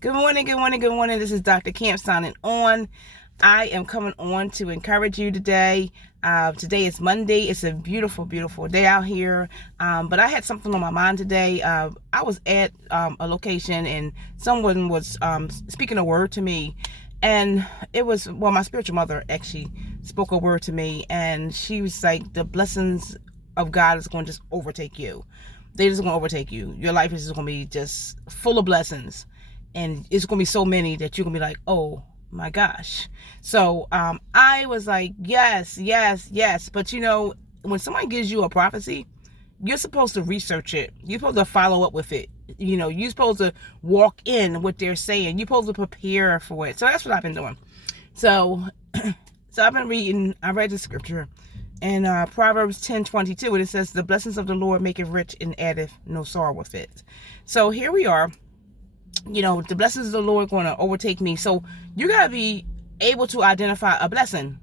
Good morning, good morning, good morning. This is Dr. Camp signing on. I am coming on to encourage you today. Today is Monday. It's a beautiful, beautiful day out here. But I had something on my mind today. I was at a location and someone was speaking a word to me. And it was, my spiritual mother actually spoke a word to me. And she was like, the blessings of God is going to just overtake you. They're just going to overtake you. Your life is just going to be just full of blessings. And it's going to be so many that you're going to be like, oh my gosh. So I was like, yes. But when someone gives you a prophecy, you're supposed to research it. You're supposed to follow up with it. You're supposed to walk in what they're saying. You're supposed to prepare for it. So that's what I've been doing. So I've been reading, I read the scripture in Proverbs 10:22, and it says, the blessings of the Lord make it rich and addeth no sorrow with it. So here we are. The blessings of the Lord going to overtake me. So you got to be able to identify a blessing.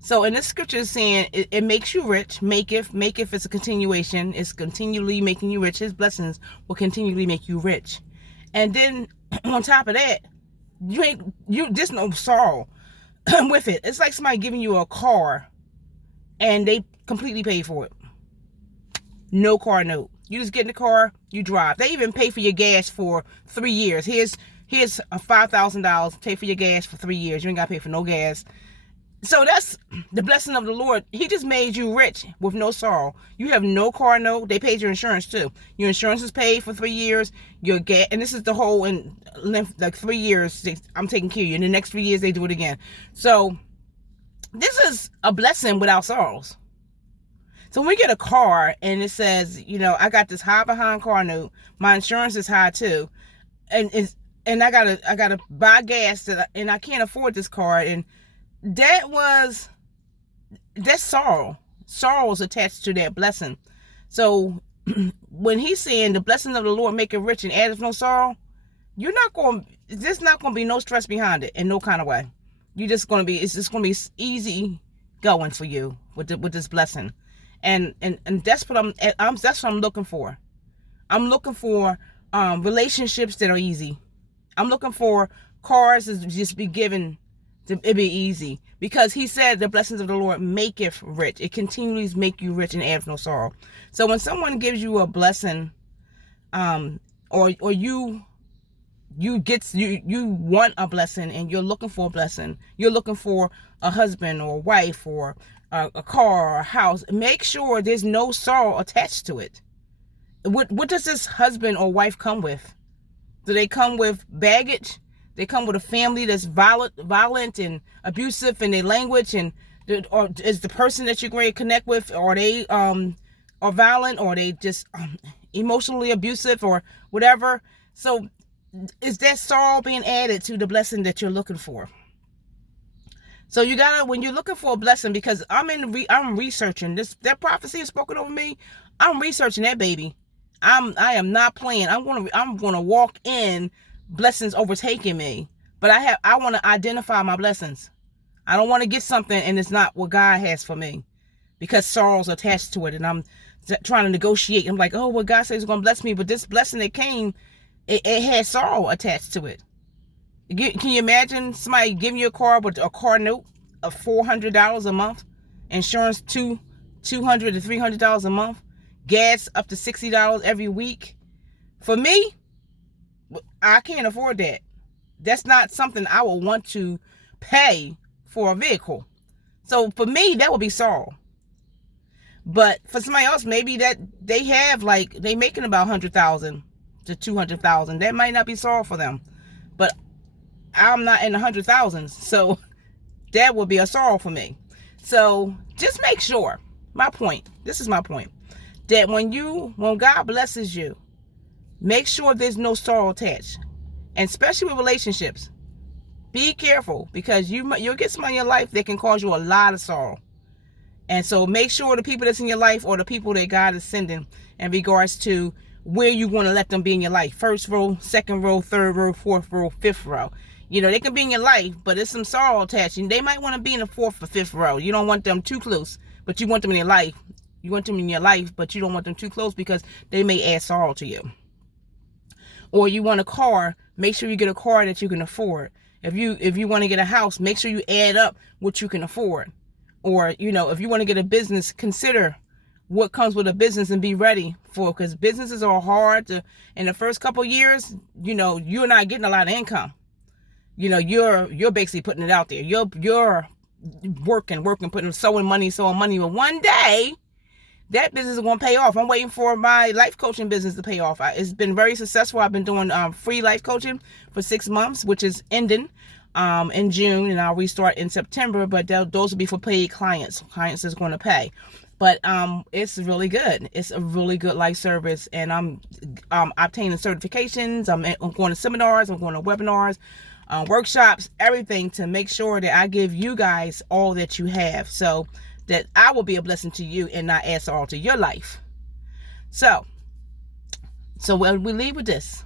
So in this scripture is saying it makes you rich. Maketh is a continuation. It's continually making you rich. His blessings will continually make you rich. And then on top of that, there's no sorrow with it. It's like somebody giving you a car and they completely pay for it. No car note. You just get in the car, you drive. They even pay for your gas for 3 years. Here's a $5,000. Pay for your gas for 3 years. You ain't got to pay for no gas. So that's the blessing of the Lord. He just made you rich with no sorrow. You have no car note. They paid your insurance too. Your insurance is paid for 3 years. Your gas, and this is the whole in length, like 3 years. I'm taking care of you. In the next 3 years, they do it again. So this is a blessing without sorrows. So when we get a car and it says, I got this high behind car note, my insurance is high too, and I gotta buy gas and I can't afford this car, and that's sorrow. Sorrow is attached to that blessing. So when he's saying the blessing of the Lord make it rich and addeth no sorrow, there's not going to be no stress behind it in no kind of way. It's just going to be easy going for you with this blessing. And that's what that's what I'm looking for. I'm looking for relationships that are easy. I'm looking for cars to just be given to it be easy, because he said the blessings of the Lord maketh rich. It continually make you rich and adds no sorrow. So when someone gives you a blessing, or you want a blessing and you're looking for a blessing, you're looking for a husband or a wife or a car or a house, make sure there's no sorrow attached to it. What does this husband or wife come with? Do they come with baggage? They come with a family that's violent and abusive in their language, or is the person that you're going to connect with, are they are violent, or are they just emotionally abusive or whatever? So is that sorrow being added to the blessing that you're looking for? So you gotta, when you're looking for a blessing, because I'm researching this, that prophecy is spoken over me. I'm researching that baby. I am not playing. I'm gonna walk in blessings overtaking me. But I want to identify my blessings. I don't want to get something and it's not what God has for me, because sorrow's attached to it, and I'm trying to negotiate. I'm like, oh, well, God says He's gonna bless me, but this blessing that came, it had sorrow attached to it. Can you imagine somebody giving you a car with a car note of $400 a month, insurance $200 to $300 a month, gas up to $60 every week? For me, I can't afford that. That's not something I would want to pay for a vehicle. So for me, that would be sorrow. But for somebody else, maybe that they have, like, they making about $100,000 to $200,000. That might not be sorrow for them. But I'm not in the 100,000s, so that would be a sorrow for me. So just make sure, this is my point, that when God blesses you, make sure there's no sorrow attached. And especially with relationships, be careful, because you'll get somebody in your life that can cause you a lot of sorrow. And so make sure the people that's in your life, or the people that God is sending, in regards to where you want to let them be in your life. First row, second row, third row, fourth row, fifth row. They can be in your life, but there's some sorrow attached. And they might want to be in the fourth or fifth row. You don't want them too close, but you want them in your life. You want them in your life, but you don't want them too close, because they may add sorrow to you. Or you want a car make sure you get a car that you can afford. If you want to get a house, make sure you add up what you can afford. Or, if you want to get a business, consider what comes with a business and be ready for it, because businesses are hard to, in the first couple of years, you're not getting a lot of income. You're basically putting it out there. You're working, sowing money. But one day, that business is going to pay off. I'm waiting for my life coaching business to pay off. It's been very successful. I've been doing free life coaching for 6 months, which is ending in June, and I'll restart in September. But those will be for paid clients. Clients is going to pay. But it's really good. It's a really good life service, and I'm obtaining certifications. I'm going to seminars. I'm going to webinars, workshops, everything to make sure that I give you guys all that you have, so that I will be a blessing to you and not add sorrow to your life. So when we leave with this,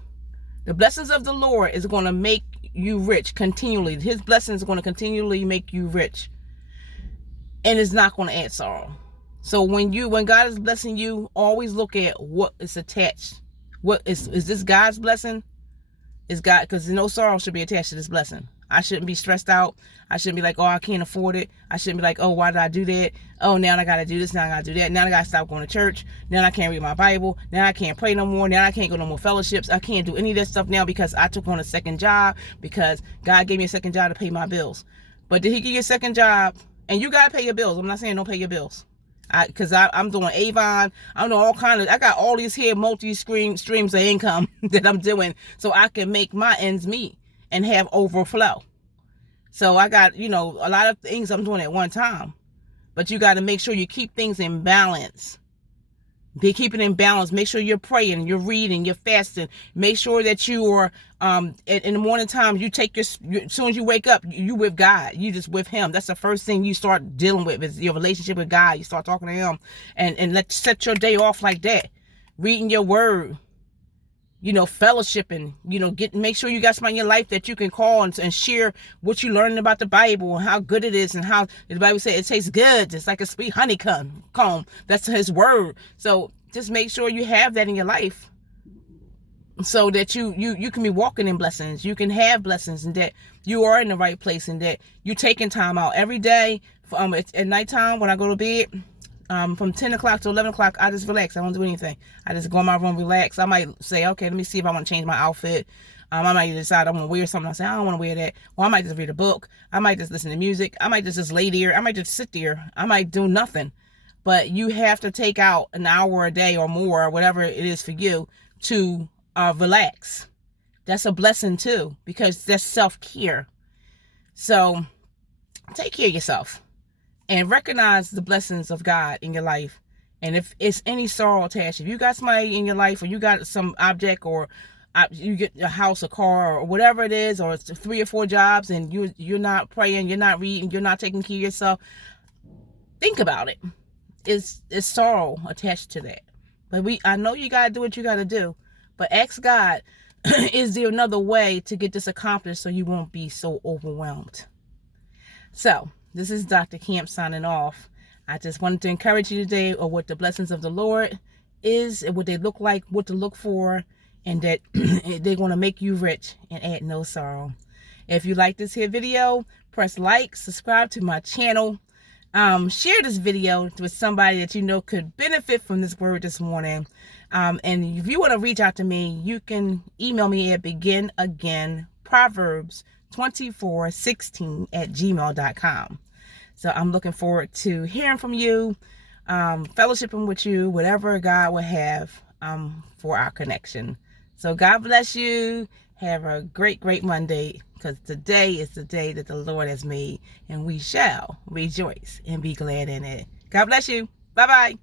the blessings of the Lord is going to make you rich continually. His blessings are going to continually make you rich, and it's not going to add sorrow. So when God is blessing you, always look at what is attached. What is this God's blessing? Is God, because no sorrow should be attached to this blessing. I shouldn't be stressed out. I shouldn't be like, oh, I can't afford it. I shouldn't be like, oh, why did I do that? Oh, now I got to do this. Now I got to do that. Now I got to stop going to church. Now I can't read my Bible. Now I can't pray no more. Now I can't go no more fellowships. I can't do any of that stuff now because I took on a second job, because God gave me a second job to pay my bills. But did he give you a second job? And you got to pay your bills. I'm not saying don't pay your bills. Because I'm doing Avon. I'm doing all kind of, I got all these here streams of income that I'm doing so I can make my ends meet and have overflow. So I got, a lot of things I'm doing at one time. But you got to make sure you keep things in balance. Keep it in balance. Make sure you're praying, you're reading, you're fasting. Make sure that you are, in the morning time, you take as soon as you wake up, you with God. You just with him. That's the first thing you start dealing with, is your relationship with God. You start talking to him and set your day off like that. Reading your word, fellowshipping, make sure you got somebody in your life that you can call and share what you learning about the Bible and how good it is, and how the Bible says it tastes good. It's like a sweet honeycomb. That's his word. So just make sure you have that in your life, so that you can be walking in blessings. You can have blessings, and that you are in the right place, and that you're taking time out every day. At nighttime when I go to bed, from 10 o'clock to 11 o'clock, I just relax. I don't do anything. I just go in my room, relax. I might say, okay, let me see if I want to change my outfit. I might decide I want to wear something. I say, I don't want to wear that. Or I might just read a book. I might just listen to music. I might just lay there. I might just sit there. I might do nothing. But you have to take out an hour a day or more, or whatever it is for you, to relax. That's a blessing too, because that's self-care. So take care of yourself. And recognize the blessings of God in your life. And if it's any sorrow attached, if you got somebody in your life, or you got some object, or you get a house, a car, or whatever it is, or it's 3 or 4 jobs, and you're not praying, you're not reading, you're not taking care of yourself, think about it. It's sorrow attached to that. But I know you got to do what you got to do. But ask God, is there another way to get this accomplished so you won't be so overwhelmed? So, this is Dr. Camp signing off. I just wanted to encourage you today of what the blessings of the Lord is, and what they look like, what to look for, and that they're going to make you rich and add no sorrow. If you like this here video, press like, subscribe to my channel, share this video with somebody that you know could benefit from this word this morning. And if you want to reach out to me, you can email me at beginagainproverbs 2416@gmail.com. So I'm looking forward to hearing from you, fellowshipping with you, whatever God will have for our connection. So God bless you. Have a great, great Monday, because today is the day that the Lord has made, and we shall rejoice and be glad in it. God bless you. Bye-bye.